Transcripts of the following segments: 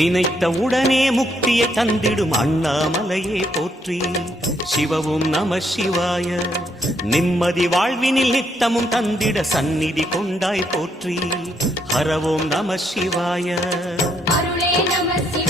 நினைத்த உடனே முக்தியை தந்திடும் அண்ணாமலையே போற்றி. சிவவும் நம சிவாய நிம்மதி வாழ்வினில் நித்தமும் தந்திட சந்நிதி கொண்டாய் போற்றி. ஹரவோம் நம சிவாய. அருளே நம சிவாய.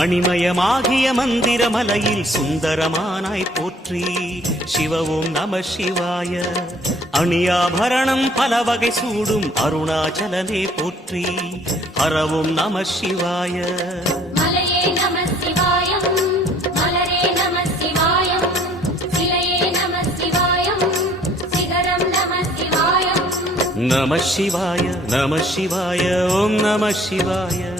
மணிமயமாகிய மந்திர மலையில் சுந்தரமானாய் போற்றி. சிவவோம் நம சிவாய. அணியாபரணம் பல வகை சூடும் அருணாச்சலனே போற்றி. ஹரவோம் நம சிவாய. நம சிவாய நம சிவாய ஓம் நம சிவாய.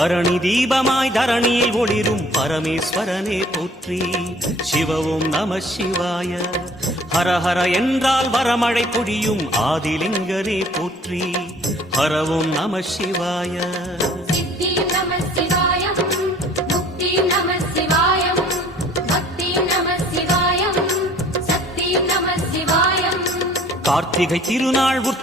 பரணி தீபமாய் தரணியில் ஒளிரும் பரமேஸ்வரனே போற்றி. சிவவும் நம சிவாய. ஹர ஹர என்றால் வரமழை பொழியும் ஆதிலிங்கரே போற்றி. ஹரவும் நம சிவாய. கார்த்திகை திருநாள்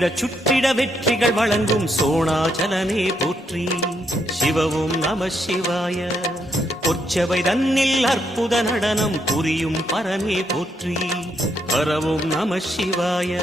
சுற்றிட சுற்றிட வெற்றிகள் வழங்கும் சோணாச்சலனே போற்றி. சிவவும் நம சிவாய. பொற்சவை தன்னில் அற்புத நடனம் புரியும் பரமே போற்றி. பரவும் நம சிவாய.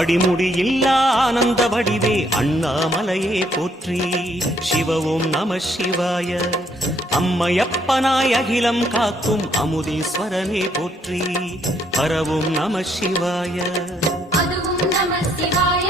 அடிமுடி ஆனந்த வடிவே அண்ணாமலையே போற்றி. சிவவும் நம சிவாய. அம்மையப்பனாய் அகிலம் காக்கும் அமுதீஸ்வரனே போற்றி. பரவும் நம சிவாய. அதுவும் நம சிவாய.